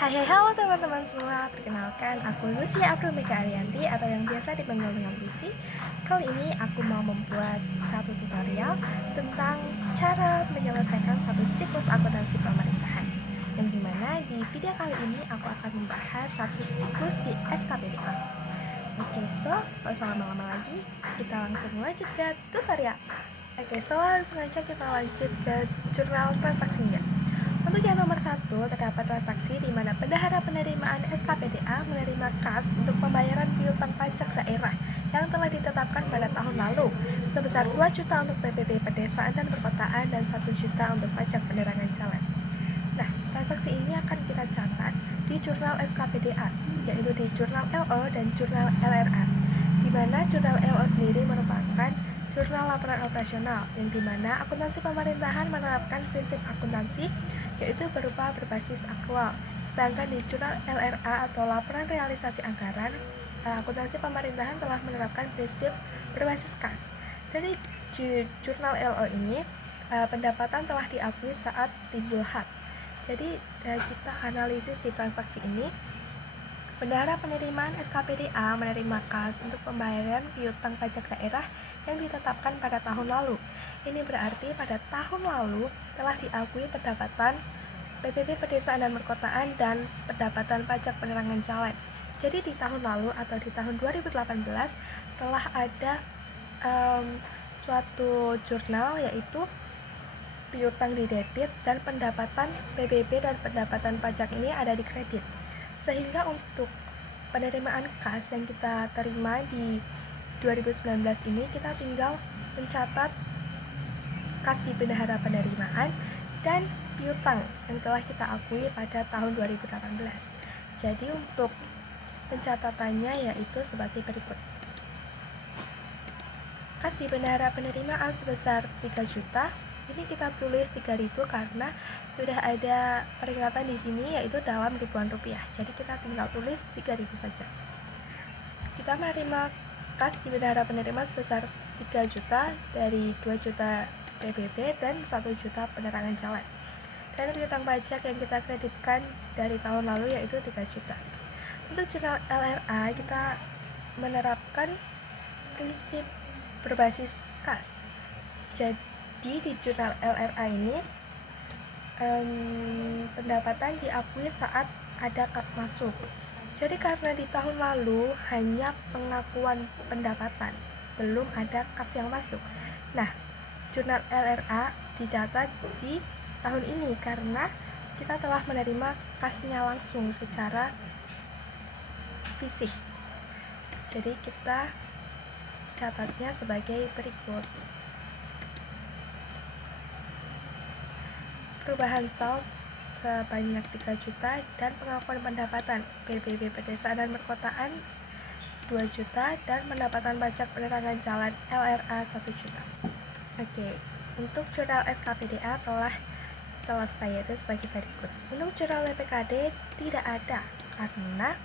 Halo teman-teman semua, perkenalkan aku Lucy Afromika Arianti atau yang biasa dipanggil dengan Lucy. Kali ini aku mau membuat satu tutorial tentang cara menyelesaikan satu siklus akuntansi pemerintahan. Yang dimana di video kali ini aku akan membahas satu siklus di SKPDA. Oke, gak usah lama-lama lagi, kita langsung lanjut ke tutorial. Oke, langsung aja kita lanjut ke jurnal transaksinya. Untuk yang nomor 1, terdapat transaksi di mana bendahara penerimaan SKPDA menerima kas untuk pembayaran piutang pajak daerah yang telah ditetapkan pada tahun lalu sebesar 2 juta untuk PPB pedesaan dan perkotaan dan 1 juta untuk pajak penerangan jalan. Nah, transaksi ini akan kita catat di jurnal SKPDA, yaitu di jurnal LO dan jurnal LRA, di mana jurnal LO sendiri merupakan jurnal laporan operasional, yang dimana akuntansi pemerintahan menerapkan prinsip akuntansi yaitu berupa berbasis akrual. Sedangkan di jurnal LRA atau laporan realisasi anggaran, akuntansi pemerintahan telah menerapkan prinsip berbasis kas. Dari jurnal LO ini, pendapatan telah diakui saat timbul hak. Jadi kita analisis di transaksi ini. Bendahara penerimaan SKPDA menerima kas untuk pembayaran piutang pajak daerah yang ditetapkan pada tahun lalu. Ini berarti pada tahun lalu telah diakui pendapatan PPB pedesaan dan perkotaan dan pendapatan pajak penerangan jalan. Jadi di tahun lalu atau di tahun 2018 telah ada suatu jurnal yaitu piutang di debit dan pendapatan PBB dan pendapatan pajak ini ada di kredit. Sehingga untuk penerimaan kas yang kita terima di 2019 ini, kita tinggal mencatat kas di bendahara penerimaan dan piutang yang telah kita akui pada tahun 2018. Jadi untuk pencatatannya yaitu sebagai berikut. Kas di bendahara penerimaan sebesar 3 juta. Ini kita tulis 3.000 karena sudah ada peringatan di sini yaitu dalam ribuan rupiah. Jadi kita tinggal tulis 3.000 saja. Kita menerima kas di bendahara penerimaan sebesar 3 juta dari 2 juta PBB dan 1 juta penerangan jalan. Dan piutang pajak yang kita kreditkan dari tahun lalu yaitu 3 juta. Untuk jurnal LRA kita menerapkan prinsip berbasis kas. Jadi di jurnal LRA ini pendapatan diakui saat ada kas masuk. Jadi karena di tahun lalu hanya pengakuan pendapatan, belum ada kas yang masuk. Nah, jurnal LRA dicatat di tahun ini karena kita telah menerima kasnya langsung secara fisik. Jadi kita catatnya sebagai berikut. Perubahan sales sebanyak 3 juta dan pengakuan pendapatan PBB pedesaan dan perkotaan 2 juta dan pendapatan pajak penerangan jalan LRA 1 juta. Oke, untuk jurnal SKPDA telah selesai yaitu sebagai berikut. Untuk jurnal WPKD tidak ada karena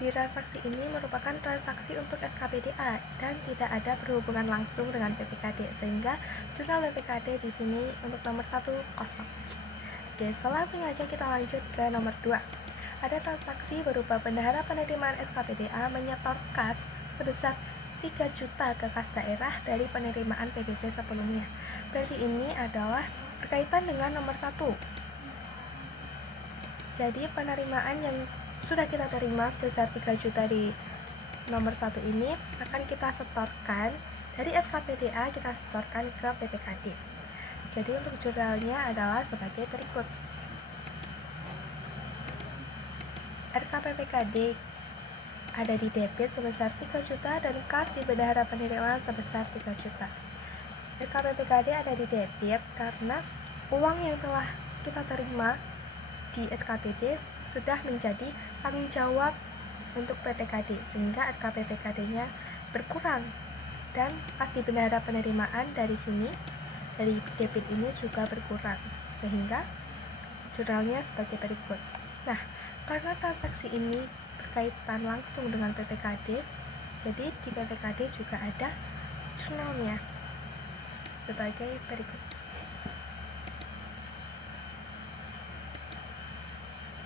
di transaksi ini merupakan transaksi untuk SKPDA dan tidak ada berhubungan langsung dengan PPKD, sehingga jurnal WPKD di sini untuk nomor 1 kosong. Oke, langsung aja kita lanjut ke nomor 2. Ada transaksi berupa bendahara penerimaan SKPDA menyetor kas sebesar 3 juta ke kas daerah dari penerimaan PBB sebelumnya. Berarti ini adalah berkaitan dengan nomor 1. Jadi penerimaan yang sudah kita terima sebesar 3 juta di nomor 1 ini akan kita setorkan dari SKPDA, kita setorkan ke PPKD. Jadi untuk jurnalnya adalah sebagai berikut. RKPPKD ada di debit sebesar 3 juta dan kas di bendahara penerimaan sebesar 3 juta. RKPPKD ada di debit karena uang yang telah kita terima di SKPD sudah menjadi tanggung jawab untuk PPKD, sehingga RKPPKD-nya berkurang dan kas di bendahara penerimaan dari sini, dari debit ini juga berkurang, sehingga jurnalnya sebagai berikut. Nah, karena transaksi ini berkaitan langsung dengan PPKD, jadi di PPKD juga ada jurnalnya sebagai berikut.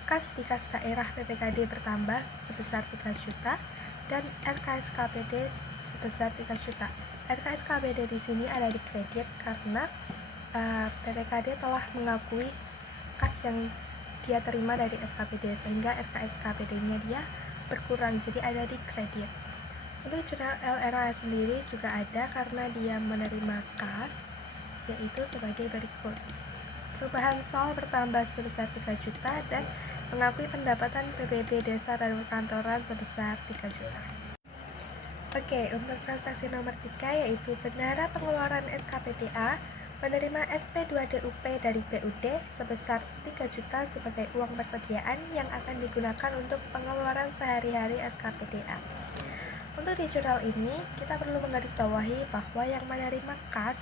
kas di kas daerah PPKD bertambah sebesar 3 juta dan RKSKPD sebesar 3 juta. RKSKPD di sini ada di kredit karena PPKD telah mengakui kas yang dia terima dari SKPD, sehingga RKSKPD-nya dia berkurang, jadi ada di kredit. Untuk jurnal LRA sendiri juga ada karena dia menerima kas, yaitu sebagai berikut. Perubahan SOL bertambah sebesar 3 juta dan mengakui pendapatan PBB desa dan perkantoran sebesar 3 juta. Oke, untuk transaksi nomor 3 yaitu bendahara pengeluaran SKPDA menerima SP2DUP dari BUD sebesar 3 juta sebagai uang persediaan yang akan digunakan untuk pengeluaran sehari-hari SKPDA. Untuk di jurnal ini, kita perlu menggarisbawahi bahwa yang menerima kas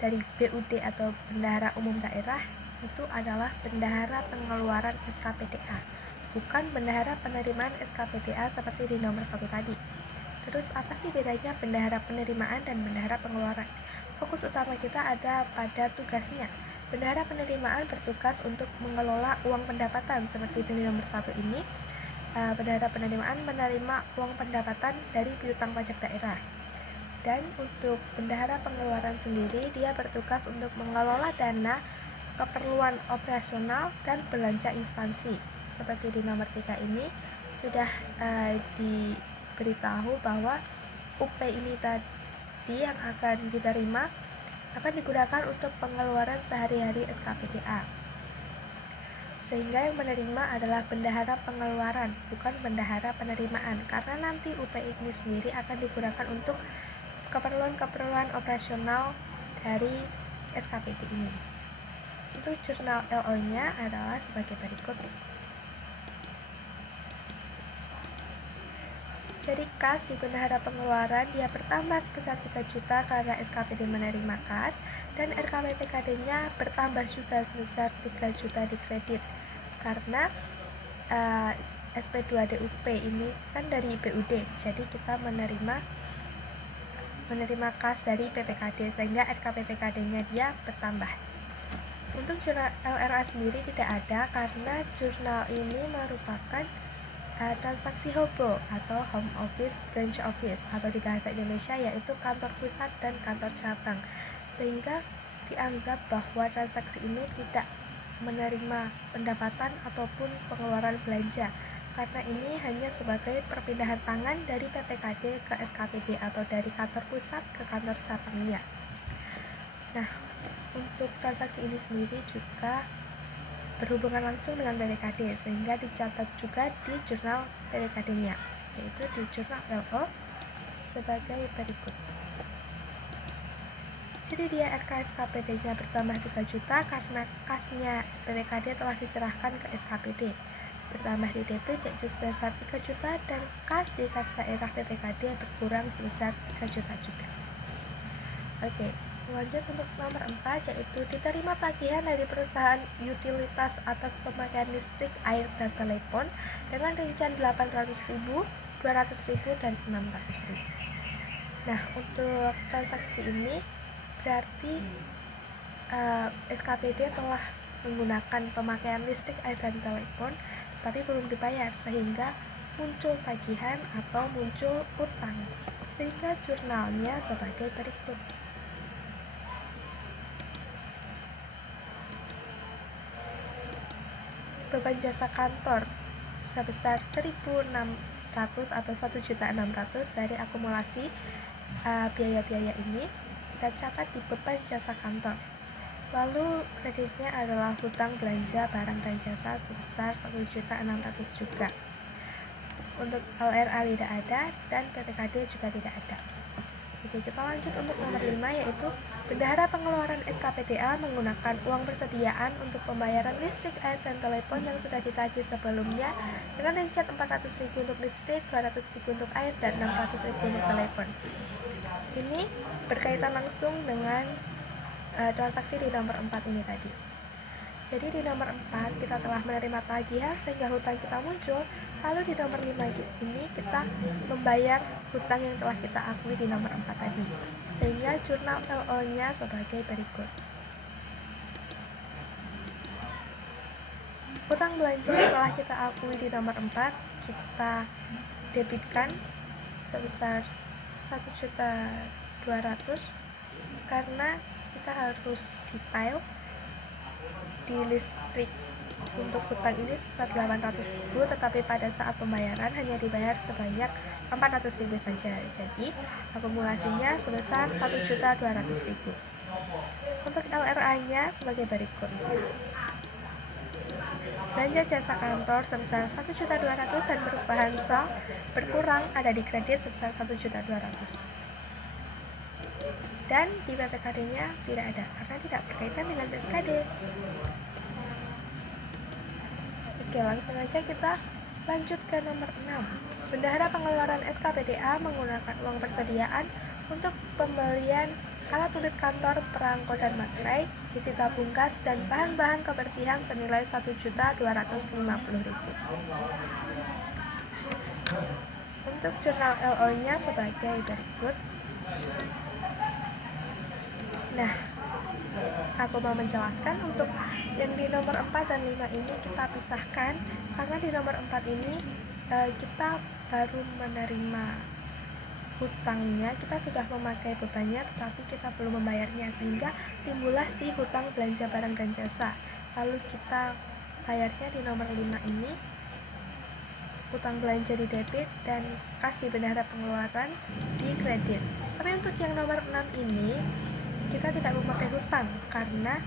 dari BUD atau Bendahara Umum Daerah itu adalah bendahara pengeluaran SKPDA, bukan bendahara penerimaan SKPDA seperti di nomor 1 tadi. Terus apa sih bedanya bendahara penerimaan dan bendahara pengeluaran? Fokus utama kita ada pada tugasnya. Bendahara penerimaan bertugas untuk mengelola uang pendapatan seperti di nomor 1 ini. Bendahara penerimaan menerima uang pendapatan dari piutang pajak daerah. Dan untuk bendahara pengeluaran sendiri, dia bertugas untuk mengelola dana keperluan operasional dan belanja instansi. Seperti di nomor 3 ini sudah diberitahu bahwa UP ini tadi yang akan diterima akan digunakan untuk pengeluaran sehari-hari SKPDA, sehingga yang menerima adalah bendahara pengeluaran, bukan bendahara penerimaan, karena nanti UP ini sendiri akan digunakan untuk keperluan-keperluan operasional dari SKPD ini. Untuk jurnal LO-nya adalah sebagai berikut. Jadi kas di bendahara pengeluaran dia bertambah sebesar 3 juta karena SKPD menerima kas, dan RKPPKD-nya bertambah juga sebesar 3 juta di kredit karena SP2DUP ini kan dari BUD, jadi kita menerima kas dari PPKD, sehingga RKPPKD-nya dia bertambah. Untuk jurnal LRA sendiri tidak ada karena jurnal ini merupakan transaksi HOBO atau Home Office Branch Office, atau di bahasa Indonesia yaitu kantor pusat dan kantor cabang, sehingga dianggap bahwa transaksi ini tidak menerima pendapatan ataupun pengeluaran belanja, karena ini hanya sebagai perpindahan tangan dari PPKD ke SKPD atau dari kantor pusat ke kantor cabangnya. Nah, untuk transaksi ini sendiri juga berhubungan langsung dengan PPKD, sehingga dicatat juga di jurnal PPKD-nya, yaitu di jurnal LO sebagai berikut. Jadi dia RKSKPD-nya bertambah 3 juta karena kasnya PPKD telah diserahkan ke SKPD, bertambah di DP yaitu sebesar 3 juta, dan kas di kas daerah PPKD berkurang sebesar 3 juta juga. Oke. Lanjut untuk nomor 4 yaitu diterima tagihan dari perusahaan utilitas atas pemakaian listrik, air, dan telepon dengan rincian 800.000, 200.000, dan 600.000. Nah, untuk transaksi ini berarti SKPD telah menggunakan pemakaian listrik, air, dan telepon tapi belum dibayar, sehingga muncul tagihan atau muncul utang, sehingga jurnalnya sebagai berikut. Beban jasa kantor sebesar 1.600 atau 1.600.000 dari akumulasi biaya-biaya ini kita catat di beban jasa kantor. Lalu kreditnya adalah hutang belanja barang dan jasa sebesar 1.600.000 juga. Untuk LRA tidak ada dan PPKD juga tidak ada. Oke, kita lanjut untuk nomor 5 yaitu bendahara pengeluaran SKPDA menggunakan uang persediaan untuk pembayaran listrik, air, dan telepon yang sudah ditagih sebelumnya dengan rincian 400.000 untuk listrik, 200.000 untuk air, dan 600.000 untuk telepon. Ini berkaitan langsung dengan transaksi di nomor 4 ini tadi. Jadi di nomor 4 kita telah menerima tagihan sehingga hutang kita muncul. Lalu di nomor 5 ini kita membayar hutang yang telah kita akui di nomor 4 tadi, sehingga jurnal LO-nya sebagai berikut. Utang belanja yang telah kita akui di nomor 4 kita debitkan sebesar 1.200.000 karena kita harus detail di listrik untuk hutang ini sebesar 800.000, tetapi pada saat pembayaran hanya dibayar sebanyak 400.000 saja. Jadi akumulasinya sebesar 1.200.000. Untuk LRA-nya sebagai berikut. Belanja jasa kantor sebesar 1.200.000 dan perubahan sal berkurang ada di kredit sebesar 1.200.000. Dan di PPKD-nya tidak ada karena tidak berkaitan dengan PPKD. Oke, langsung aja kita lanjut ke nomor 6. Bendahara pengeluaran SKPDA menggunakan uang persediaan untuk pembelian alat tulis kantor, perangko dan materai, isi tabung gas, dan bahan-bahan kebersihan senilai 1.250.000. Untuk jurnal LO-nya sebagai berikut. Nah, aku mau menjelaskan untuk yang di nomor 4 dan 5 ini kita pisahkan karena di nomor 4 ini kita baru menerima hutangnya, kita sudah memakai bebannya tetapi kita belum membayarnya, sehingga timbullah si hutang belanja barang dan jasa. Lalu kita bayarnya di nomor 5 ini, hutang belanja di debit dan kas di bendahara pengeluaran di kredit. Tapi untuk yang nomor 6 ini kita tidak memakai hutang karena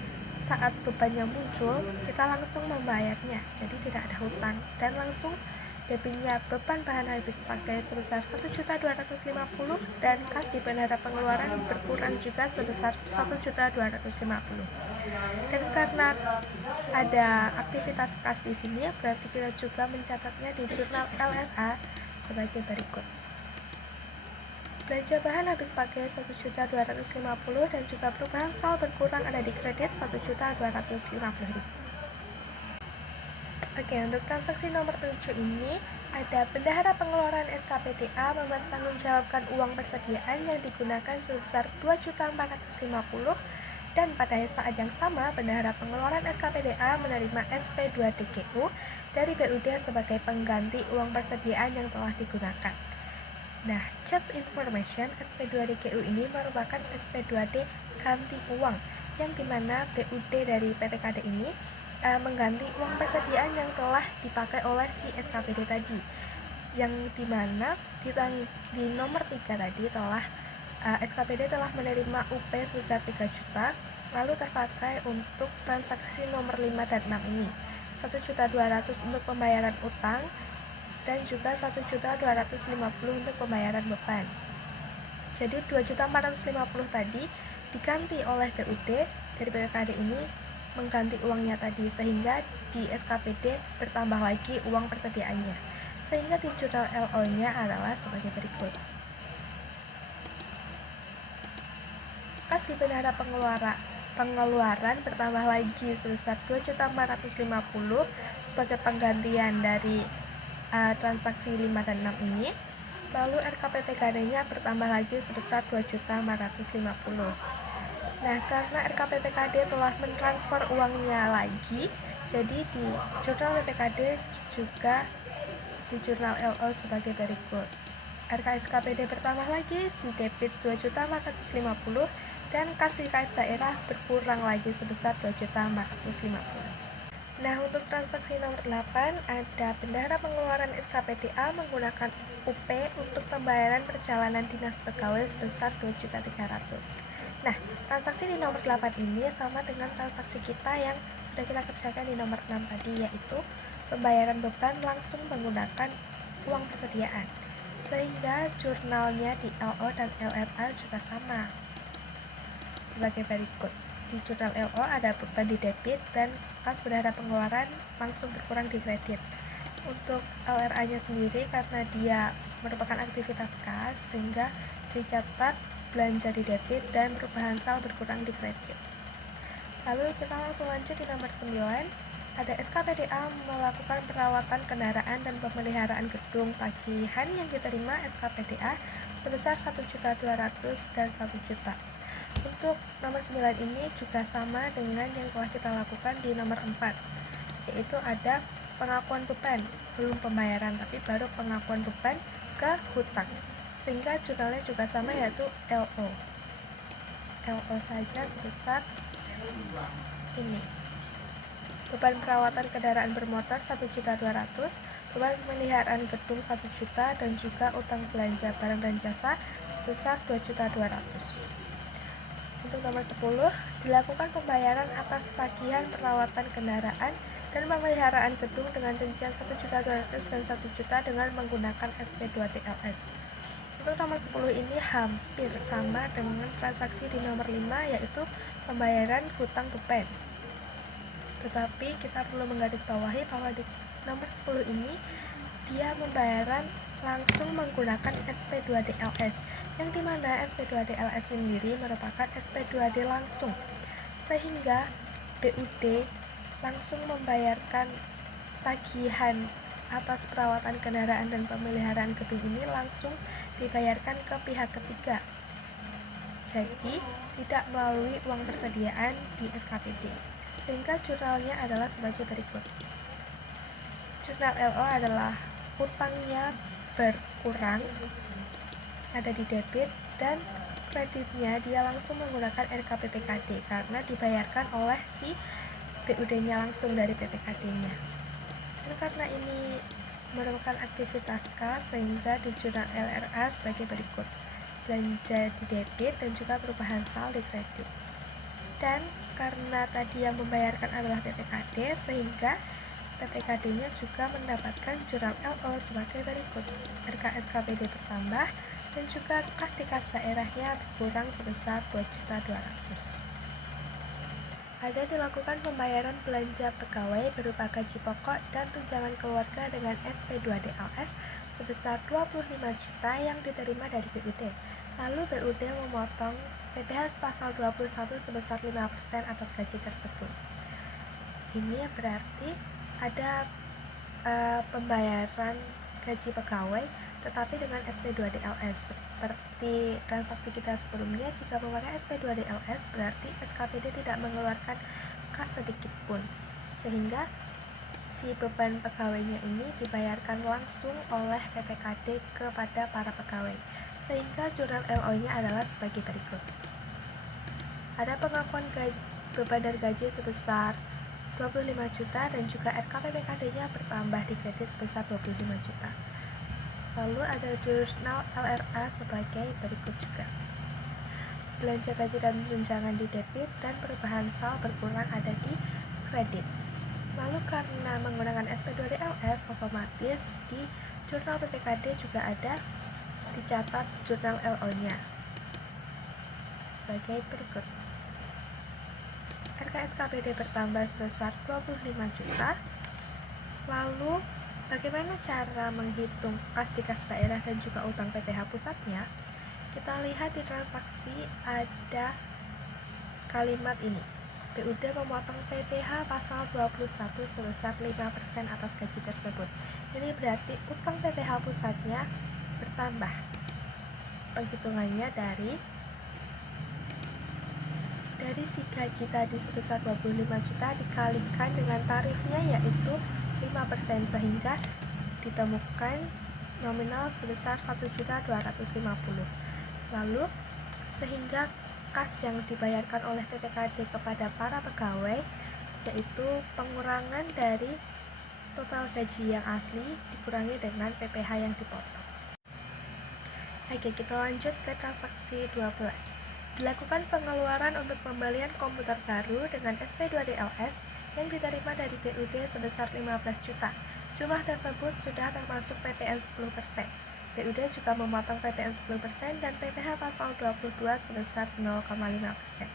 saat bebannya muncul kita langsung membayarnya, jadi tidak ada hutang dan langsung debitnya beban bahan habis pakai sebesar 1.250.000 dan kas di bendahara pengeluaran berkurang juga sebesar 1.250.000. Dan karena ada aktivitas kas di sini, berarti kita juga mencatatnya di jurnal LRA sebagai berikut. Belanja bahan habis pakai 1.250.000 dan juga perubahan sal berkurang ada di kredit 1.250.000. Oke, untuk transaksi nomor 7 ini ada bendahara pengeluaran SKPDA mempertanggungjawabkan uang persediaan yang digunakan sebesar 2.450.000 dan pada saat yang sama bendahara pengeluaran SKPDA menerima SP2DGU dari BUD sebagai pengganti uang persediaan yang telah digunakan. Nah, just information, SP2DGU ini merupakan SP2D ganti uang yang dimana BUD dari PPKD ini mengganti uang persediaan yang telah dipakai oleh si SKPD tadi, yang dimana di nomor 3 tadi telah SKPD telah menerima UP sebesar 3 juta, lalu terpakai untuk transaksi nomor 5 dan 6 ini 1.200.000 untuk pembayaran utang dan juga 1.250.000 untuk pembayaran beban. Jadi 2.450.000 tadi diganti oleh BUD dari PPKD ini mengganti uangnya tadi, sehingga di SKPD bertambah lagi uang persediaannya, sehingga di jurnal LO-nya adalah sebagai berikut. Kas di bendahara pengeluaran bertambah lagi sebesar 2.450.000 sebagai penggantian dari transaksi 5 dan 6 ini. Lalu RKPPKD-nya bertambah lagi sebesar 2.450.000. Nah, karena RKPPKD telah mentransfer uangnya lagi, jadi di jurnal PPKD juga di jurnal LO sebagai berikut. RKSKPD bertambah lagi di debit 2.450.000 dan kas di KS daerah berkurang lagi sebesar 2.450.000. Nah, untuk transaksi nomor 8 ada bendahara pengeluaran SKPDA menggunakan UP untuk pembayaran perjalanan dinas pegawai sebesar 2.300.000. Nah, transaksi di nomor 8 ini sama dengan transaksi kita yang sudah kita kerjakan di nomor 6 tadi, yaitu pembayaran beban langsung menggunakan uang persediaan, sehingga jurnalnya di LO dan LRA juga sama sebagai berikut. Di jurnal LO ada beban di debit dan kas bendahara pengeluaran langsung berkurang di kredit. Untuk LRA-nya sendiri karena dia merupakan aktivitas kas, sehingga dicatat belanja di debit dan perubahan sal berkurang di kredit. Lalu kita langsung lanjut di nomor 9. Ada SKPDA melakukan perawatan kendaraan dan pemeliharaan gedung tagihan yang diterima SKPDA sebesar 1.200.000 dan 1 juta. Untuk nomor 9 ini juga sama dengan yang telah kita lakukan di nomor 4. yaitu ada pengakuan beban, belum pembayaran tapi baru pengakuan beban ke hutang, sehingga jurnalnya juga sama, yaitu LO. LO saja sebesar ini. Beban perawatan kendaraan bermotor 1.200.000, beban pemeliharaan gedung 1 juta, dan juga utang belanja barang dan jasa sebesar 2.200.000. Untuk nomor 10, dilakukan pembayaran atas tagihan perawatan kendaraan dan pemeliharaan gedung dengan rincian 1.200.000 dan 1 juta dengan menggunakan SP2DLS. Untuk nomor 10 ini hampir sama dengan transaksi di nomor 5, yaitu pembayaran hutang beban. Tetapi kita perlu menggarisbawahi bahwa di nomor 10 ini dia pembayaran langsung menggunakan SP2DLS, yang dimana SP2DLS sendiri merupakan SP2D langsung, sehingga BUD langsung membayarkan tagihan atas perawatan kendaraan dan pemeliharaan gedung ini langsung dibayarkan ke pihak ketiga, jadi tidak melalui uang persediaan di SKPD, sehingga jurnalnya adalah sebagai berikut. Jurnal LO adalah utangnya berkurang, ada di debit, dan kreditnya dia langsung menggunakan RKPPKD karena dibayarkan oleh si BUD-nya langsung dari PPKD-nya. Dan karena ini merupakan aktivitas kas, sehingga di jurnal LRA sebagai berikut: belanja di debit dan juga perubahan saldo di kredit. Dan karena tadi yang membayarkan adalah PPKD, sehingga PPKD-nya juga mendapatkan jurnal LO sebagai berikut: RKSKPD bertambah dan juga kas di kas daerahnya berkurang sebesar 2.200.000. Ada dilakukan pembayaran belanja pegawai berupa gaji pokok dan tunjangan keluarga dengan SP2DLS sebesar 25 juta yang diterima dari BUD. Lalu BUD memotong PPh pasal 21 sebesar 5% atas gaji tersebut. Ini berarti ada pembayaran gaji pegawai tetapi dengan SP2DLS. Seperti transaksi kita sebelumnya, jika memakai SP2DLS berarti SKPD tidak mengeluarkan kas sedikit pun, sehingga si beban pegawainya ini dibayarkan langsung oleh PPKD kepada para pegawai, sehingga jurnal LO-nya adalah sebagai berikut. Ada pengakuan beban dan gaji sebesar 25 juta dan juga RKPPKD-nya bertambah di kredit sebesar 25 juta. Lalu ada jurnal LRA sebagai berikut juga. Belanja gaji dan tunjangan di debit dan perubahan sal berkurang ada di kredit. Lalu karena menggunakan SP2DLS, otomatis di jurnal PPKD juga ada dicatat jurnal LO-nya sebagai berikut. RKSKPD bertambah sebesar 25 juta. Lalu bagaimana cara menghitung kas di kas daerah dan juga utang PPh pusatnya? Kita lihat di transaksi ada kalimat ini: BUD memotong PPh pasal 21 sebesar 5% atas gaji tersebut. Ini berarti utang PPh pusatnya bertambah. Penghitungannya dari si gaji tadi sebesar 25 juta dikalikan dengan tarifnya yaitu 5%, sehingga ditemukan nominal sebesar 1.250.000. Lalu sehingga kas yang dibayarkan oleh PPKD kepada para pegawai yaitu pengurangan dari total gaji yang asli dikurangi dengan PPh yang dipotong. Oke, kita lanjut ke transaksi 12. Dilakukan pengeluaran untuk pembelian komputer baru dengan SP2DLS yang diterima dari BUD sebesar 15 juta. Jumlah tersebut sudah termasuk PPN 10%. BUD juga memotong PPN 10% dan PPh pasal 22 sebesar 0,5%.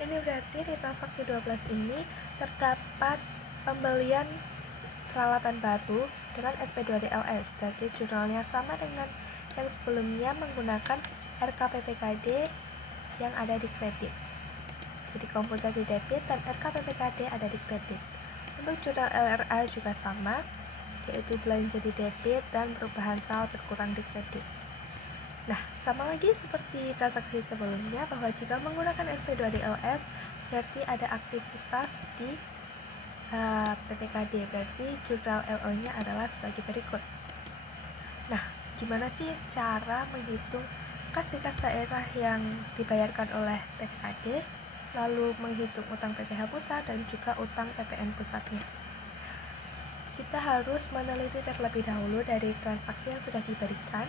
Ini berarti di transaksi 12 ini terdapat pembelian peralatan baru dengan SP2DLS, berarti jurnalnya sama dengan yang sebelumnya menggunakan RKPPKD yang ada di kredit. Jadi komputer di debit dan RKPPKD ada di kredit. Untuk jurnal LRA juga sama, yaitu belanja di debit dan perubahan sal berkurang di kredit. Nah, sama lagi seperti transaksi sebelumnya, bahwa jika menggunakan SP2DLS berarti ada aktivitas di PPKD, berarti jurnal LO-nya adalah sebagai berikut. Nah, gimana sih cara menghitung kas di kas daerah yang dibayarkan oleh PPKD, lalu menghitung utang PPH pusat dan juga utang PPN pusatnya? Kita harus meneliti terlebih dahulu dari transaksi yang sudah diberikan.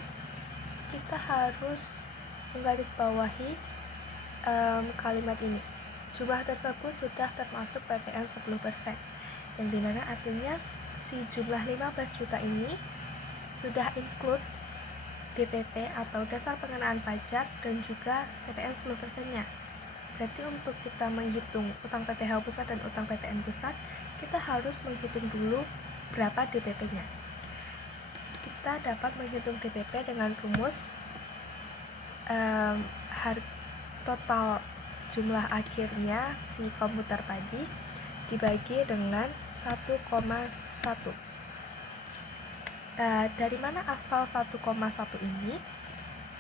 Kita harus menggarisbawahi kalimat ini. Jumlah tersebut sudah termasuk PPN 10%, yang dimana artinya si jumlah 15 juta ini sudah include DPP atau dasar pengenaan pajak dan juga PPN 10%-nya. Berarti untuk kita menghitung utang PPH pusat dan utang PPN pusat, kita harus menghitung dulu berapa DPP-nya. Kita dapat menghitung DPP dengan rumus total jumlah akhirnya si komputer tadi dibagi dengan 1,1. Dari mana asal 1,1 ini?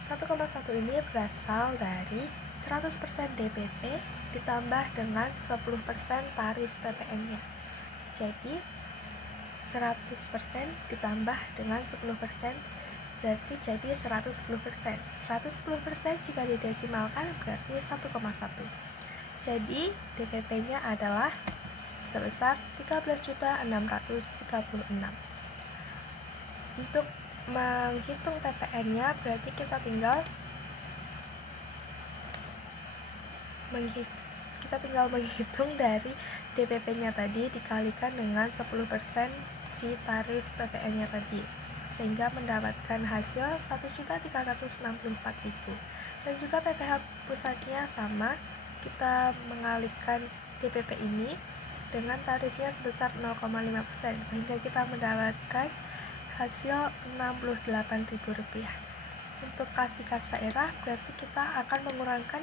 1,1 ini berasal dari 100% DPP ditambah dengan 10% tarif PPN-nya. Jadi 100% ditambah dengan 10% berarti jadi 110%. 110% jika didesimalkan berarti 1,1. Jadi DPP-nya adalah sebesar 13.636. Untuk menghitung PPN-nya berarti kita tinggal menghitung dari DPP-nya tadi dikalikan dengan 10% si tarif PPN-nya tadi, sehingga mendapatkan hasil 1.364.000. Dan juga PPH pusatnya sama, kita mengalihkan DPP ini dengan tarifnya sebesar 0,5%, sehingga kita mendapatkan hasil Rp68.000. Untuk kas di kas daerah berarti kita akan mengurangkan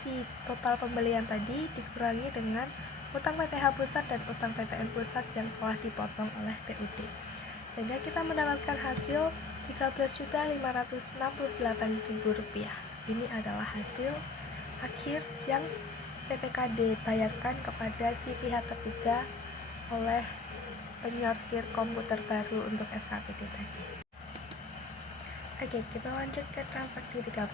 si total pembelian tadi dikurangi dengan utang PPH pusat dan utang PPN pusat yang telah dipotong oleh PUD, sehingga kita mendapatkan hasil Rp13.568.000. Ini adalah hasil akhir yang PPKD bayarkan kepada si pihak ketiga oleh penyortir komputer baru untuk SKPD tadi. Oke, kita lanjut ke transaksi 13.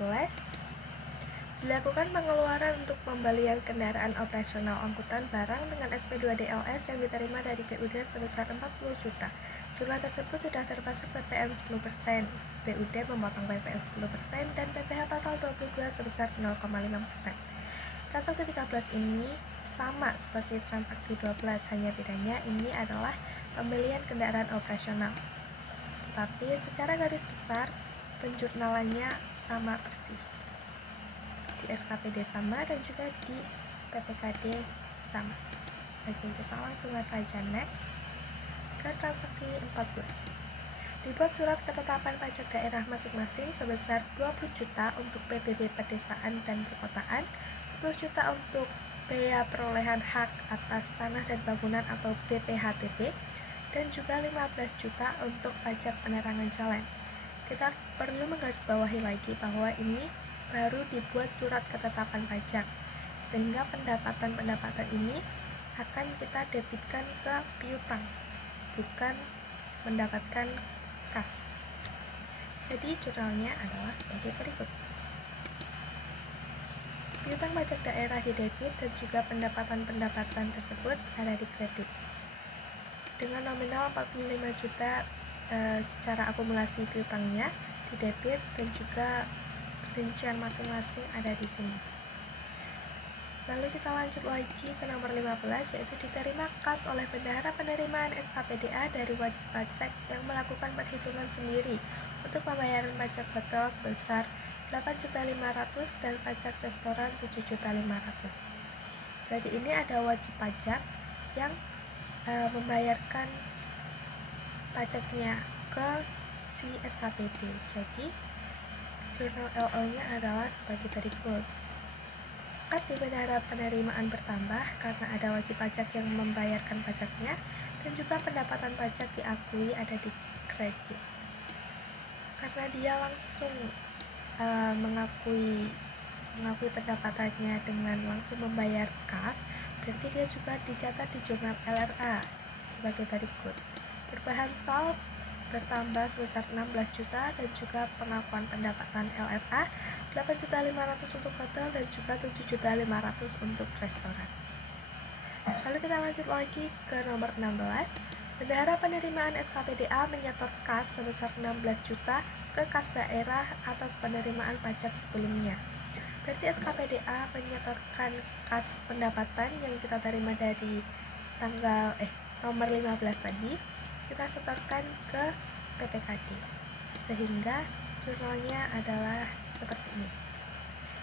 Dilakukan pengeluaran untuk pembelian kendaraan operasional angkutan barang dengan SP2DLS yang diterima dari PUD sebesar 40 juta. Jumlah tersebut sudah termasuk PPN 10%, PUD memotong PPN 10%, dan PPH pasal 22 sebesar 0,5%. Transaksi 13 ini sama seperti transaksi 12, hanya bedanya ini adalah pembelian kendaraan operasional. Tetapi secara garis besar, penjurnalannya sama persis. Di SKPD sama dan juga di PPKD sama. Oke, kita langsung saja next ke transaksi 14. Dibuat surat ketetapan pajak daerah masing-masing sebesar 20 juta untuk PBB pedesaan dan perkotaan, 10 juta untuk biaya perolehan hak atas tanah dan bangunan atau BPHTB, dan juga 15 juta untuk pajak penerangan jalan. Kita perlu menggarisbawahi lagi bahwa ini baru dibuat surat ketetapan pajak, sehingga pendapatan ini akan kita debitkan ke piutang, bukan mendapatkan kas. Jadi jurnalnya adalah sebagai berikut. Piutang pajak daerah di debit dan juga pendapatan tersebut ada di kredit dengan nominal 45 juta secara akumulasi piutangnya di debit, dan juga rincian masing-masing ada di sini. Lalu kita lanjut lagi ke nomor 15, yaitu diterima kas oleh bendahara penerimaan SKPDA dari wajib pajak yang melakukan perhitungan sendiri untuk pembayaran pajak hotel sebesar 8.500.000 dan pajak restoran 7.500.000. Berarti ini ada wajib pajak yang membayarkan pajaknya ke si SKPD. Jadi jurnal LO-nya adalah sebagai berikut. Kas di bendahara penerimaan bertambah karena ada wajib pajak yang membayarkan pajaknya, dan juga pendapatan pajak diakui ada di kredit. Karena dia langsung mengakui pendapatannya dengan langsung membayar kas, Berarti dia juga dicatat di jurnal LRA sebagai berikut. Perubahan sal bertambah sebesar 16 juta dan juga pengakuan pendapatan LRA 8.500.000 untuk hotel dan juga 7.500.000 untuk restoran. Lalu kita lanjut lagi ke nomor 16. Bendahara penerimaan SKPDA menyetor kas sebesar 16 juta ke kas daerah atas penerimaan pajak sebelumnya. Berarti SKPDA menyetorkan kas pendapatan yang kita terima dari nomor 15 tadi, kita setorkan ke PPKD, sehingga jurnalnya adalah seperti ini.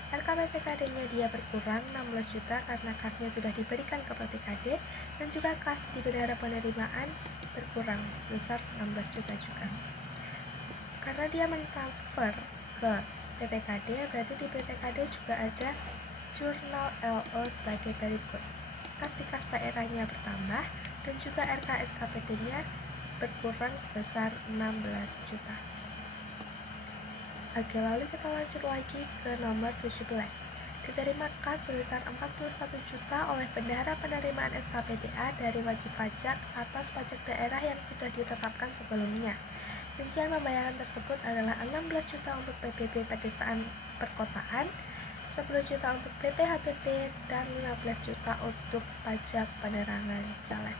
RKPPKD-nya dia berkurang 16 juta karena kasnya sudah diberikan ke PPKD, dan juga kas di bendahara penerimaan berkurang sebesar 16 juta juga. Karena dia mentransfer ke PPKD, berarti di PPKD juga ada jurnal LO sebagai berikut. Kas di kas daerahnya bertambah dan juga RKSKPD-nya berkurang sebesar 16 juta. Oke, lalu kita lanjut lagi ke nomor 17. Diterima kas sebesar 41 juta oleh bendahara penerimaan SKPDA dari wajib pajak atas pajak daerah yang sudah ditetapkan sebelumnya. Rincian pembayaran tersebut adalah 16 juta untuk PBB pedesaan perkotaan, 10 juta untuk BPHTP, dan 15 juta untuk pajak penerangan jalan.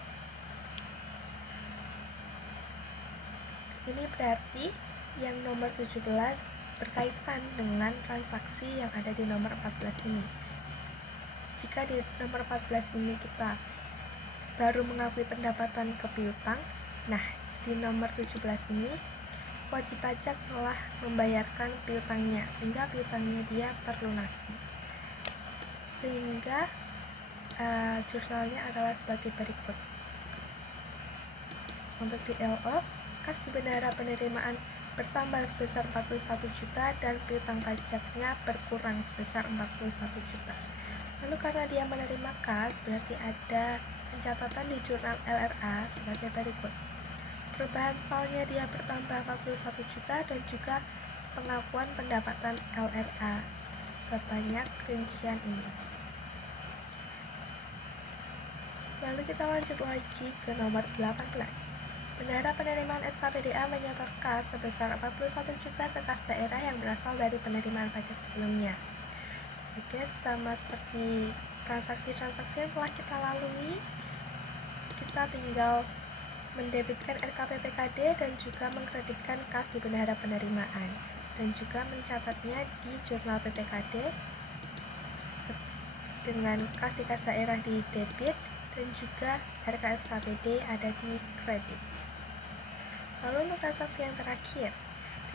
Ini berarti yang nomor 17 berkaitan dengan transaksi yang ada di nomor 14 ini. Jika di nomor 14 ini kita baru mengakui pendapatan ke piutang, nah di nomor 17 ini wajib pajak telah membayarkan piutangnya, sehingga piutangnya dia terlunasi. Sehingga jurnalnya adalah sebagai berikut. Untuk di LO, kas di bendahara penerimaan bertambah sebesar 41 juta dan piutang pajaknya berkurang sebesar 41 juta. Lalu karena dia menerima kas, berarti ada pencatatan di jurnal LRA sebagai berikut. Perubahan salnya dia bertambah 41 juta dan juga pengakuan pendapatan LRA sebanyak rincian ini. Lalu kita lanjut lagi ke nomor 18. Bendahara penerimaan SKPDA menyetor kas sebesar 41 juta ke kas daerah yang berasal dari penerimaan pajak sebelumnya. Oke, sama seperti transaksi-transaksi yang telah kita lalui, kita tinggal mendebitkan RKPPKD dan juga mengkreditkan kas di bendahara penerimaan, dan juga mencatatnya di jurnal PPKD dengan kas di kas daerah di debit dan juga RKSKPD ada di kredit. Lalu untuk transaksi yang terakhir,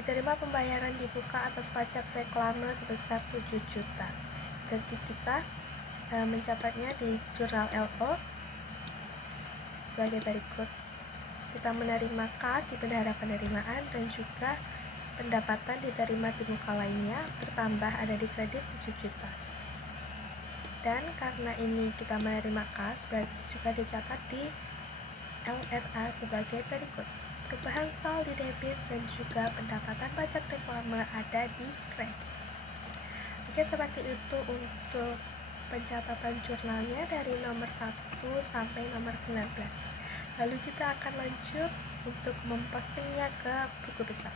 diterima pembayaran dibuka atas pajak reklame sebesar 7 juta. Berarti kita mencatatnya di jurnal LO sebagai berikut. Kita menerima kas di bendahara penerimaan dan juga pendapatan diterima di muka lainnya bertambah ada di kredit 7 juta. Dan karena ini kita menerima kas, berarti juga dicatat di LRA sebagai berikut. Perubahan sal di debit dan juga pendapatan pajak reklame ada di kredit. Oke, seperti itu untuk pencatatan jurnalnya dari nomor 1 sampai nomor 19. Lalu kita akan lanjut untuk mempostingnya ke buku besar.